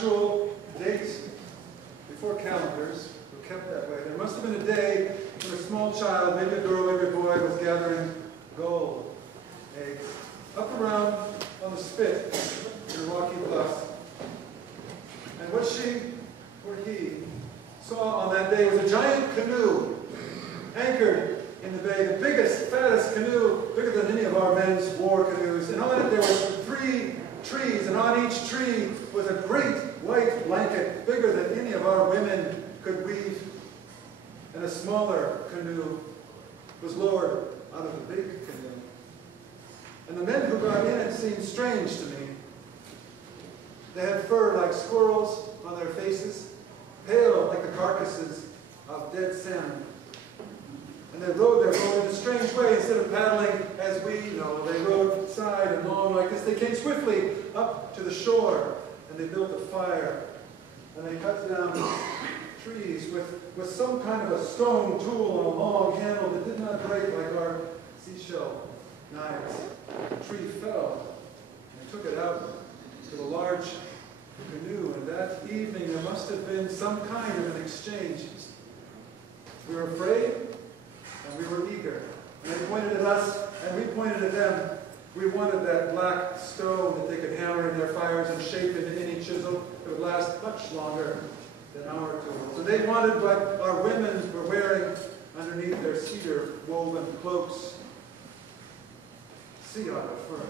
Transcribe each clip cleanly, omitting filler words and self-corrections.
actual date before calendars were kept that way. There must have been a day when a small child, maybe a girl, maybe a boy, was gathering gold eggs up around on the spit in the rocky bluffs. And what she or he saw on that day was a giant canoe anchored in the bay, the biggest, fattest canoe, bigger than any of our men's war canoes. And on it there were 3 trees, and on each tree was a great white blanket, bigger than any of our women could weave. And a smaller canoe was lowered out of the big canoe. And the men who got in it seemed strange to me. They had fur like squirrels on their faces, pale like the carcasses of dead salmon. And they rowed their boat in a strange way. Instead of paddling as we know, they rowed side and long like this. They came swiftly up to the shore, and they built a fire. And they cut down trees with some kind of a stone tool on a long handle that did not break like our seashell knives. The tree fell and took it out to the large canoe. And that evening there must have been some kind of an exchange. We were afraid, and we were eager. And they pointed at us, and we pointed at them. We wanted that black stone that they could hammer in their fires and shape into any chisel that would last much longer than our tools. And they wanted what our women were wearing underneath their cedar-woven cloaks. Sea otter fur.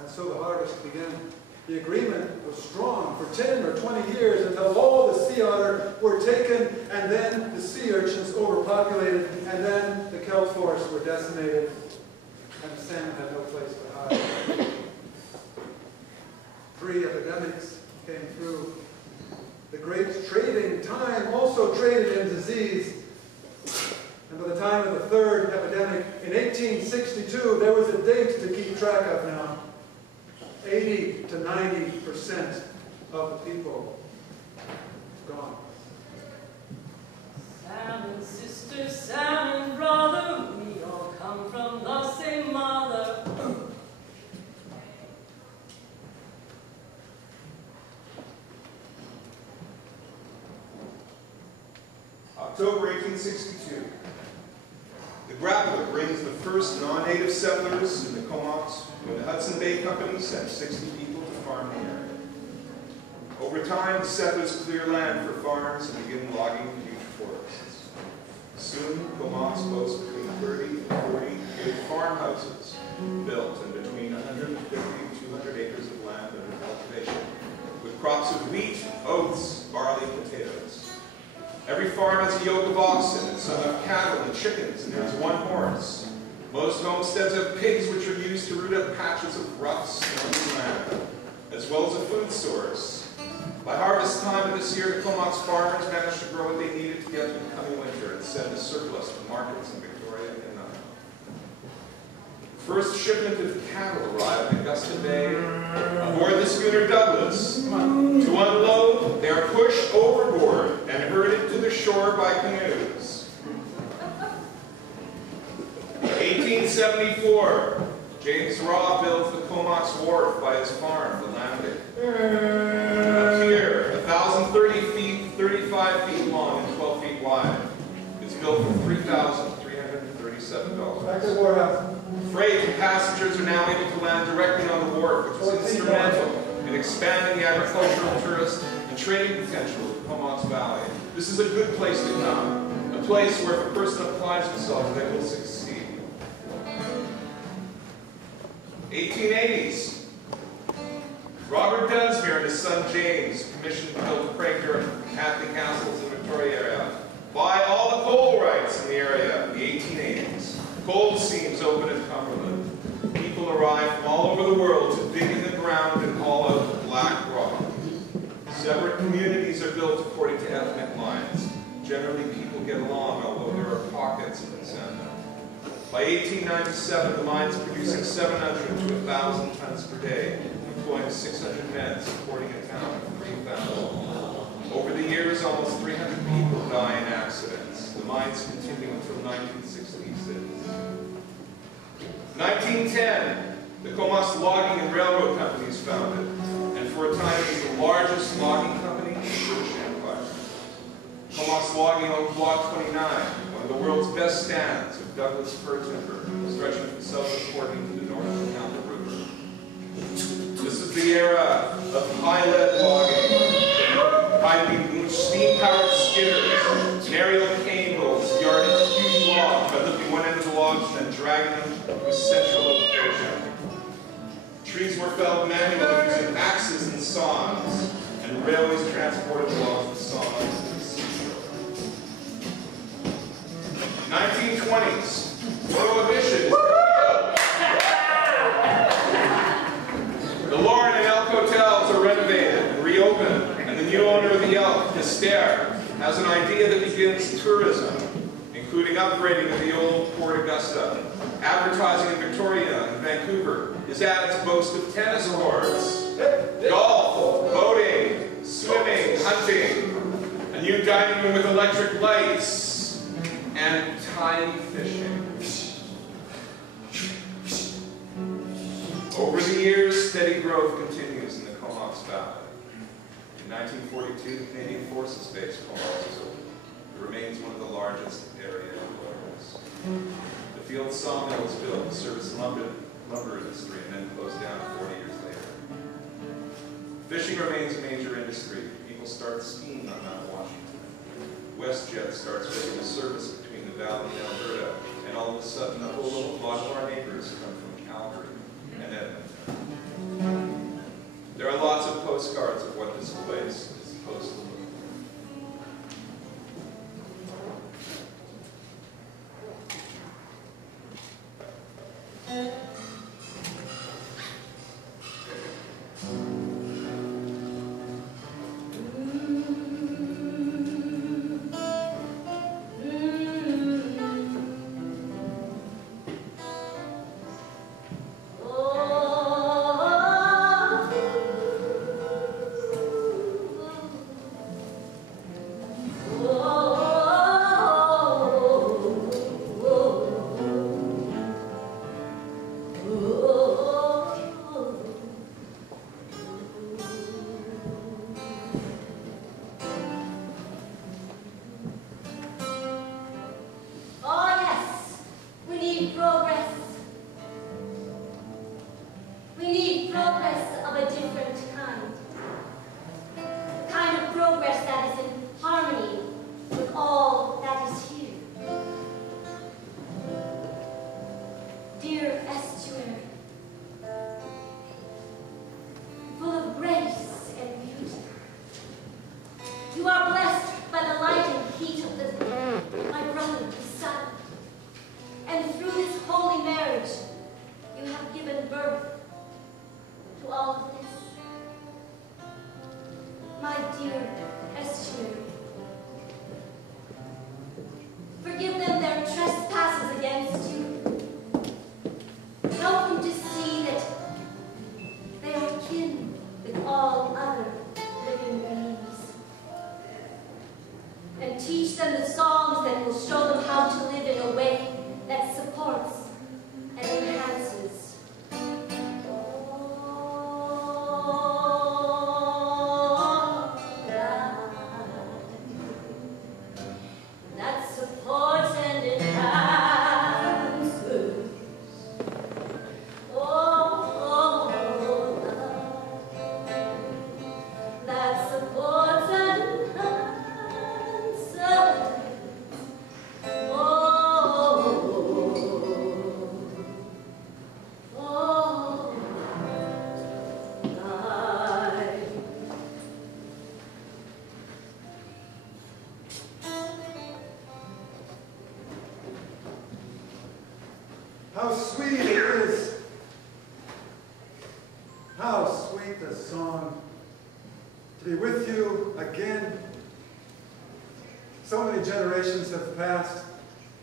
And so the harvest began. The agreement was strong for 10 or 20 years until all the sea otter were taken, and then the sea urchins overpopulated, and then the kelp forests were decimated, and the salmon had no place to hide. 3 epidemics came through. The great trading time also traded in disease. And by the time of the 3rd epidemic, in 1862, there was a date to keep track of now. 80 to 90% of the people gone. Salmon sister, salmon brother, we all come from the same mother. October 1862. The Grappler brings the first non-native settlers in the Comox when the Hudson Bay Company sent 60 people to farm the area. Over time, the settlers clear land for farms and begin logging huge forests. Soon, Comox boasts between 30 and 40 big farmhouses built and between 150 and 200 acres of land under cultivation, with crops of wheat, oats, barley, potatoes. Every farm has a yoke of oxen, and some have cattle and chickens, and there's one horse. Most homesteads have pigs which are used to root up patches of rough, snowy land, as well as a food source. By harvest time of this year, the Comox farmers managed to grow what they needed to get through the coming winter and send a surplus to markets in Victoria and Nunavut. The first shipment of cattle arrived in Augusta Bay aboard the schooner Douglas. To unload, they are pushed overboard and herded to the shore by canoes. 1874, James Raw builds the Comox Wharf by his farm, the landing. A pier, 1,030 feet, 35 feet long, and 12 feet wide. It's built for $3,337. Back to the warehouse. Freight and passengers are now able to land directly on the wharf, which is instrumental in expanding the agricultural, tourist, and trading potential of the Comox Valley. This is a good place to come, a place where if a person applies himself, they will succeed. 1880s. Robert Dunsmuir and his son James commissioned to build a breaker at the castles in the Victoria area. Buy all the coal rights in the area in the 1880s. Gold seams open in Cumberland. People arrive from all over the world to dig in the ground and haul out the black rock. Separate communities are built according to ethnic lines. Generally, people get along, although there are pockets of resentment. By 1897, the mine is producing 700 to 1,000 tons per day, employing 600 men, supporting a town of 3,000. Over the years, almost 300 people die in accidents. The mines continue until 1966. 1910, the Comox Logging and Railroad Company is founded. for a time, it was the largest logging company in the British Empire. Comox Logging owned Block 29, one of the world's best stands of Douglas fir timber, stretching from South of Portland to the north of the Campbell River. This is the era of high-lead logging, high-beam in which steam-powered skidders and aerial cables yarded huge logs by lifting one end of the logs and then dragging them to a central location. Trees were felled manually using axes and saws, and railways transported logs with saws to the seashore. 1920s, Prohibition. The Lauren and Elk hotels are renovated and reopened, and the new owner of the Elk, Estuary, has an idea that begins tourism, including upgrading of the old Port Augusta. Advertising in Victoria and Vancouver is at its boast of tennis courts, golf, boating, swimming, hunting, a new dining room with electric lights, and tiny fishing. Over the years, steady growth continues in the Comox Valley. In 1942, the Canadian Forces Base Comox was opened. It remains one of the largest area employers. The field sawmill was built to service the lumber industry and then closed down 40 years later. Fishing remains a major industry. People start skiing on Mount Washington. WestJet starts regular service between the valley and Alberta, and all of a sudden a whole lot of our neighbors come from Calgary and Edmonton. There are lots of postcards of what this place is supposed to look like. Dear Estuary, full of grace and beauty, you are blessed by the light and heat of my brother, the sun, and through this holy marriage, you have given birth to all of this. My dear Estuary, forgive them their trespasses against you. Help them to see that they are kin with all other living beings. And teach them the songs that will show them how to live in a way that supports and enhances. How sweet it is. How sweet the song to be with you again. So many generations have passed.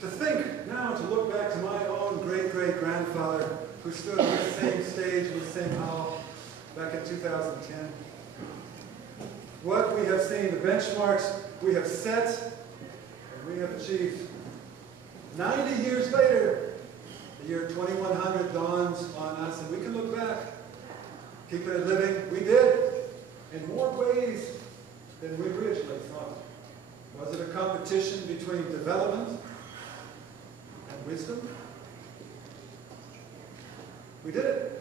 To think now, to look back to my own great-great-grandfather who stood on the same stage in the same hall back in 2010. What we have seen, the benchmarks we have set and we have achieved. 90 years later, the year 2100 dawns on us, and we can look back, keeping it living. We did. in more ways than we originally thought. Was it a competition between development and wisdom? We did it.